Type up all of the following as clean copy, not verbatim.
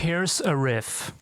Here's a riff.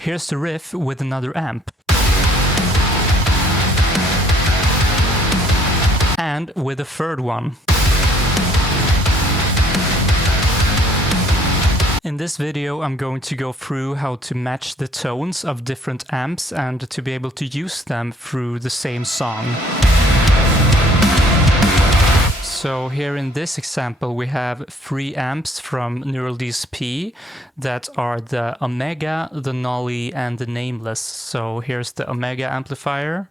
Here's the riff with another amp. And with a third one. In this video, I'm going to go through how to match the tones of different amps and to be able to use them through the same song. So here in this example, we have 3 amps from Neural DSP that are the Omega, the Nolly, and the Nameless. So here's the Omega amplifier.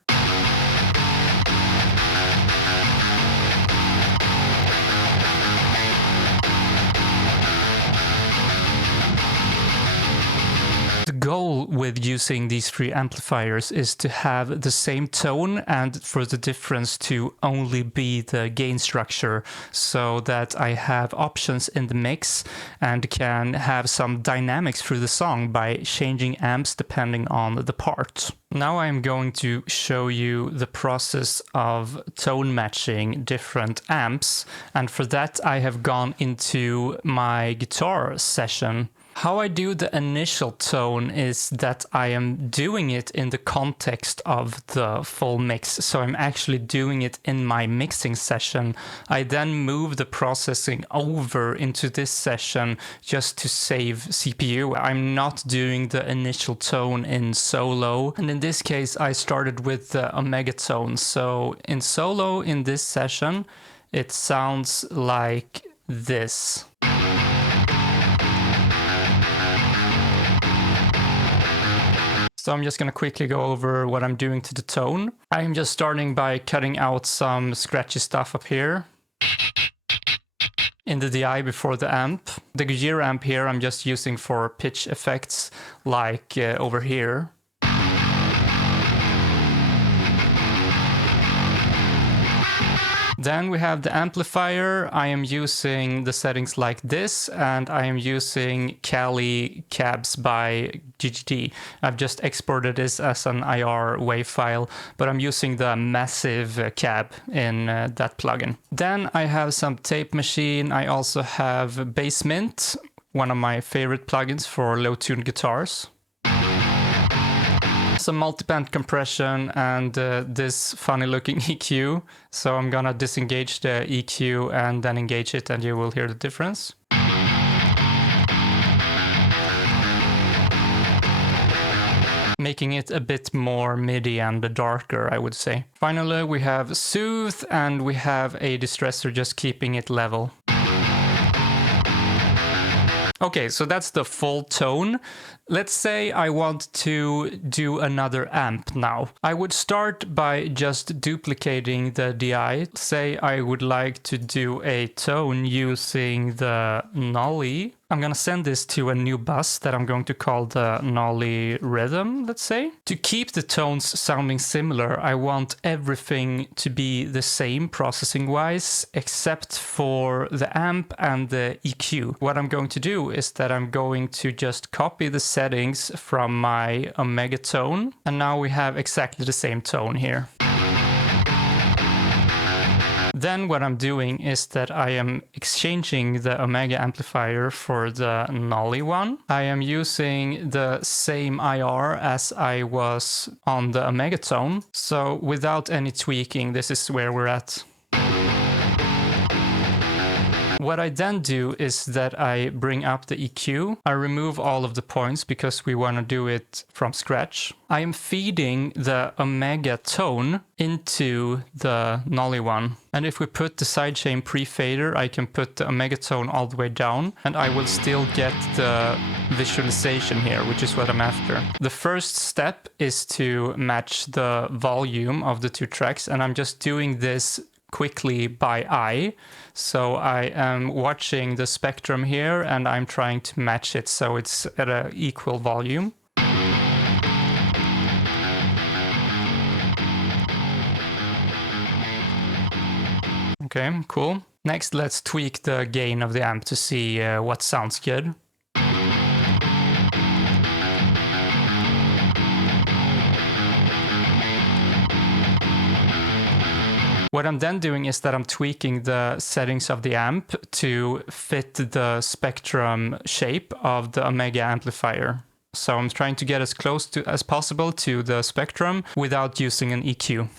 The goal with using these 3 amplifiers is to have the same tone and for the difference to only be the gain structure, so that I have options in the mix and can have some dynamics through the song by changing amps depending on the part. Now I'm going to show you the process of tone matching different amps, and for that I have gone into my guitar session. How I do the initial tone is that I am doing it in the context of the full mix, so I'm actually doing it in my mixing session. I then move the processing over into this session just to save CPU. I'm not doing the initial tone in solo, and in this case I started with the Omega tone. So in solo in this session it sounds like this. So I'm just going to quickly go over what I'm doing to the tone. I'm just starting by cutting out some scratchy stuff up here in the DI before the amp. The Goodyear amp here I'm just using for pitch effects, like over here. Then we have the amplifier. I am using the settings like this, and I am using Cali cabs by GGD. I've just exported this as an IR WAV file, but I'm using the massive cab in that plugin. Then I have some tape machine. I also have Bass Mint, one of my favorite plugins for low-tuned guitars. Some multiband compression and this funny looking EQ. So I'm gonna disengage the EQ and then engage it and you will hear the difference. Making it a bit more MIDI and darker, I would say. Finally, we have Soothe and we have a distressor just keeping it level. Okay, so that's the full tone. Let's say I want to do another amp now. I would start by just duplicating the DI. Say I would like to do a tone using the Nolly. I'm gonna send this to a new bus that I'm going to call the Nolly Rhythm, let's say. To keep the tones sounding similar, I want everything to be the same processing-wise, except for the amp and the EQ. What I'm going to do is that I'm going to just copy the settings from my Omega tone, and now we have exactly the same tone here. Then what I'm doing is that I am exchanging the Omega amplifier for the Nolly one. I am using the same IR as I was on the Omega tone. So without any tweaking, this is where we're at. What I then do is that I bring up the EQ. I remove all of the points because we want to do it from scratch. I am feeding the Omega tone into the Nolly one. And if we put the sidechain pre-fader, I can put the Omega tone all the way down and I will still get the visualization here, which is what I'm after. The first step is to match the volume of the 2 tracks, and I'm just doing this quickly by eye. So I am watching the spectrum here and I'm trying to match it so it's at an equal volume. Okay, cool. Next, let's tweak the gain of the amp to see what sounds good. What I'm then doing is that I'm tweaking the settings of the amp to fit the spectrum shape of the Omega amplifier. So I'm trying to get as close as possible to the spectrum without using an EQ.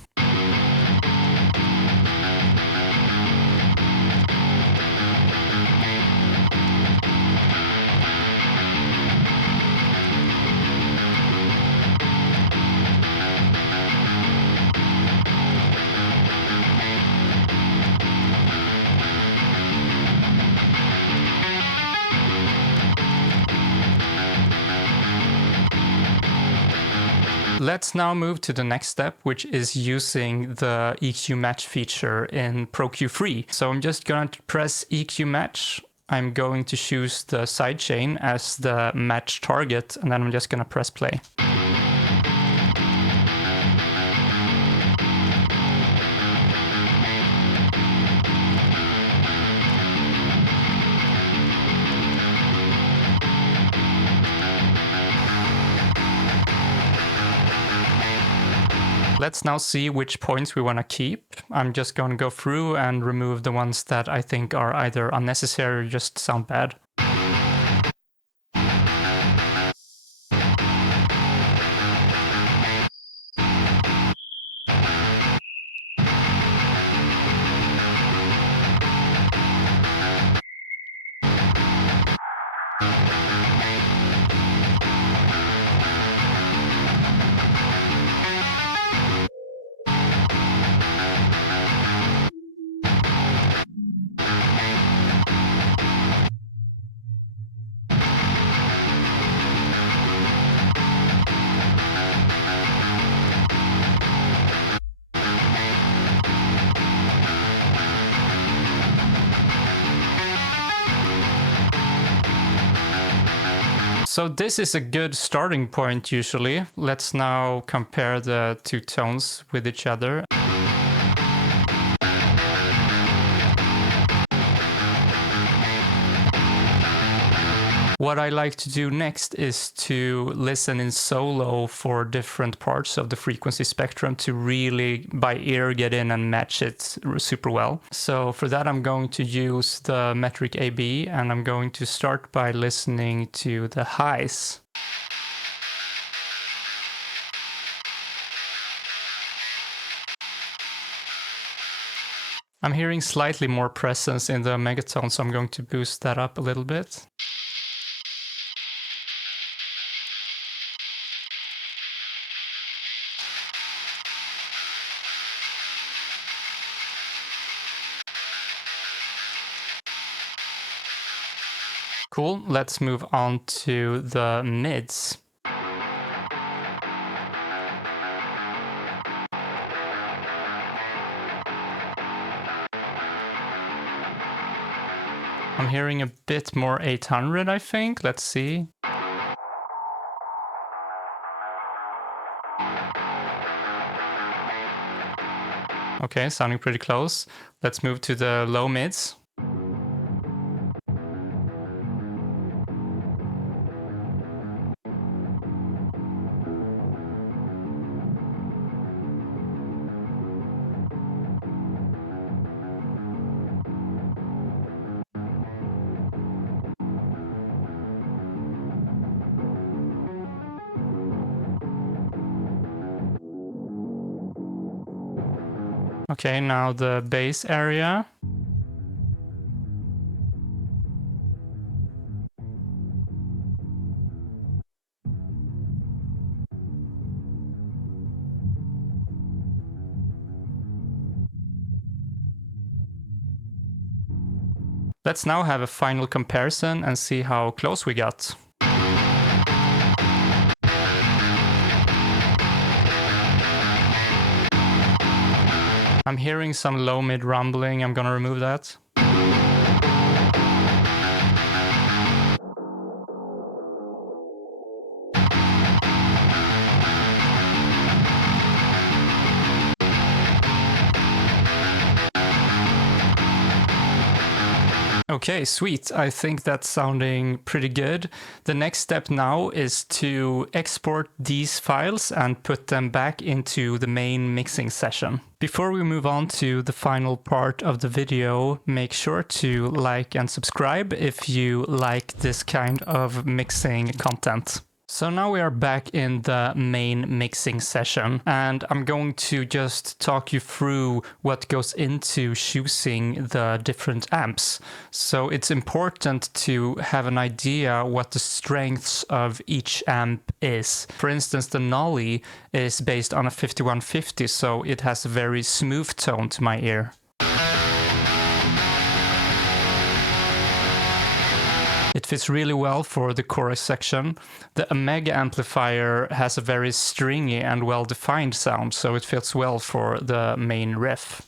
Let's now move to the next step, which is using the EQ match feature in ProQ3. So I'm just going to press EQ match. I'm going to choose the sidechain as the match target, and then I'm just going to press play. Let's now see which points we want to keep. I'm just going to go through and remove the ones that I think are either unnecessary or just sound bad. So this is a good starting point usually. Let's now compare the two tones with each other. What I like to do next is to listen in solo for different parts of the frequency spectrum to really by ear get in and match it super well. So for that I'm going to use the metric AB, and I'm going to start by listening to the highs. I'm hearing slightly more presence in the megatone, so I'm going to boost that up a little bit. Cool, let's move on to the mids. I'm hearing a bit more 800, I think. Let's see. Okay, sounding pretty close. Let's move to the low mids. Okay, now the bass area. Let's now have a final comparison and see how close we got. I'm hearing some low mid rumbling. I'm gonna remove that. Okay, sweet. I think that's sounding pretty good. The next step now is to export these files and put them back into the main mixing session. Before we move on to the final part of the video, make sure to like and subscribe if you like this kind of mixing content. So now we are back in the main mixing session, and I'm going to just talk you through what goes into choosing the different amps. So it's important to have an idea what the strengths of each amp is. For instance, the Nolly is based on a 5150, so it has a very smooth tone to my ear. It fits really well for the chorus section. The Omega amplifier has a very stringy and well-defined sound, so it fits well for the main riff.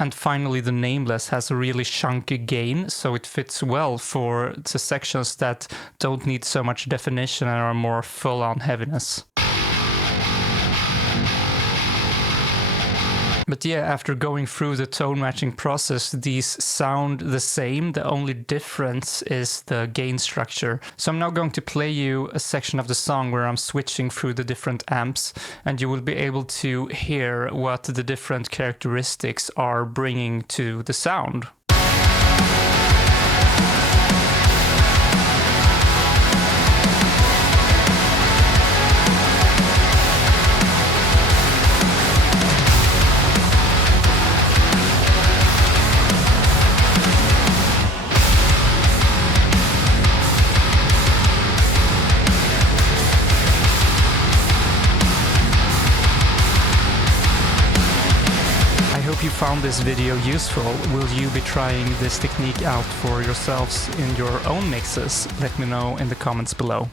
And finally, the Nameless has a really chunky gain, so it fits well for the sections that don't need so much definition and are more full-on heaviness. But yeah, after going through the tone matching process, these sound the same. The only difference is the gain structure. So I'm now going to play you a section of the song where I'm switching through the different amps, and you will be able to hear what the different characteristics are bringing to the sound. I hope you found this video useful. Will you be trying this technique out for yourselves in your own mixes? Let me know in the comments below.